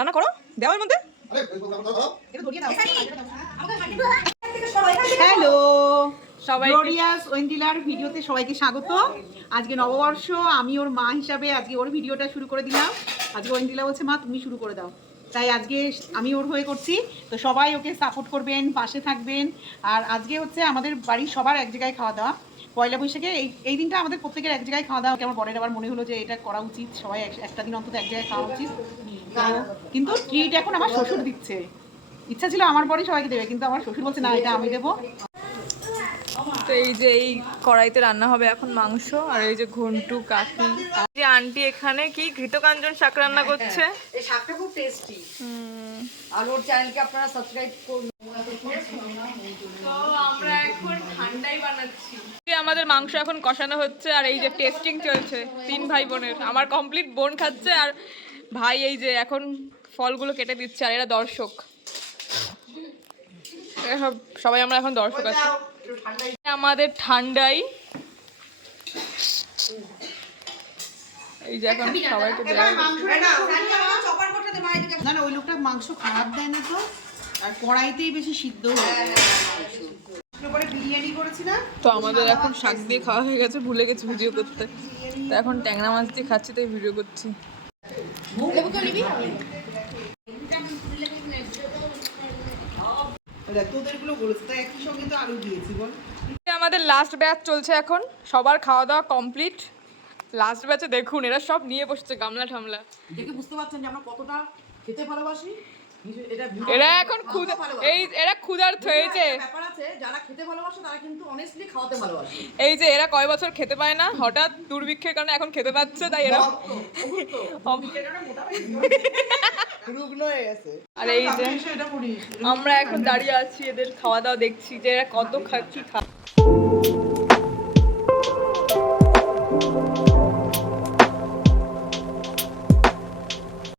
রান্না করো, দেওয়ার মধ্যে। হ্যালো সবাই, গ্লোরিয়াস ওয়েন্ডিলার ভিডিওতে সবাইকে স্বাগত। আজকে নববর্ষ, আমি ওর মা হিসাবে আজকে ওর ভিডিওটা শুরু করে দিলাম। আজকে ওয়েন্ডিলা বলছে মা তুমি শুরু করে দাও, তাই আজকে আমি ওর হয়ে করছি। তো সবাই ওকে সাপোর্ট করবেন, পাশে থাকবেন। আর আজকে হচ্ছে আমাদের বাড়ির সবার এক জায়গায় খাওয়া দাওয়া। পয়লা বৈশাখে এই দিনটা আমাদের প্রত্যেকের এক জায়গায় খাওয়া দাওয়া। আমার বরের আবার মনে হলো যে এটা করা উচিত, সবাই একটা দিন অন্তত এক জায়গায় খাওয়া উচিত। তো কিন্তু ট্রিট এখন আমার শ্বশুর দিচ্ছে। ইচ্ছা ছিল আমার পরেই সবাইকে দেবে, কিন্তু আমার শ্বশুর বলছে না, এটা আমি দেবো। তো এই যে এই কড়াইতে রান্না হবে এখন মাংস। আর এই যে ঘন্টু কাকি, যে আন্টি এখানে কি ঘৃতকাঞ্চন শাক রান্না করছে। এই শাকটা খুব টেস্টি। আর ওর চ্যানেলকে আপনারা সাবস্ক্রাইব করুন। তো আমরা এখন ঠান্ডাই বানাচ্ছি। আমাদের মাংস এখন কষানো হচ্ছে আর এই যে টেস্টিং চলছে তিন ভাই বোনের। আমার কমপ্লিট বোন খাচ্ছে আর ভাই এই যে এখন ফলগুলো কেটে দিচ্ছে। আর এরা দর্শক, সবাই আমরা এখন দর্শক আছি। আমাদের ঠান্ডাই এই যে এখন সবাইকে না না, ওই লোকটা মাংস খারাপ দেয় না তো, আর কড়াইতেই বেশি সিদ্ধ হয়ে যায়। বিরিয়ানি করেছিলাম তো আমাদের এখন শাক দিয়ে খাওয়া হয়ে গেছে, ভুলে গেছি ভিডিও করতে। তো এখন ট্যাংরা মাছ দিয়ে খাচ্ছি, তাই ভিডিও করছি। আমাদের লাস্ট ব্যাচ চলছে এখন, সবার খাওয়া দাওয়া কমপ্লিট। লাস্ট ব্যাচে দেখুন এরা সব নিয়ে বসছে গামলা ঠামলা। দেখে বুঝতে পারছেন যে আমরা কতটা খেতে ভালোবাসি। এরা এখন এরা ক্ষুধার্ত হয়েছে। ব্যাপার আছে, যারা খেতে ভালোবাসে তারা কিন্তু অনেস্টলি খাওয়াতে ভালোবাসে। এই যে এরা কয় বছর খেতে পায় না, হঠাৎ দুর্ভিক্ষের কারণে এখন খেতে পাচ্ছে, তাই এরা রুগ্ন হয়ে গেছে। আর এই যে আমরা এখন দাঁড়িয়ে আছি, এদের খাওয়া দাওয়া দেখছি যে এরা কত কি খা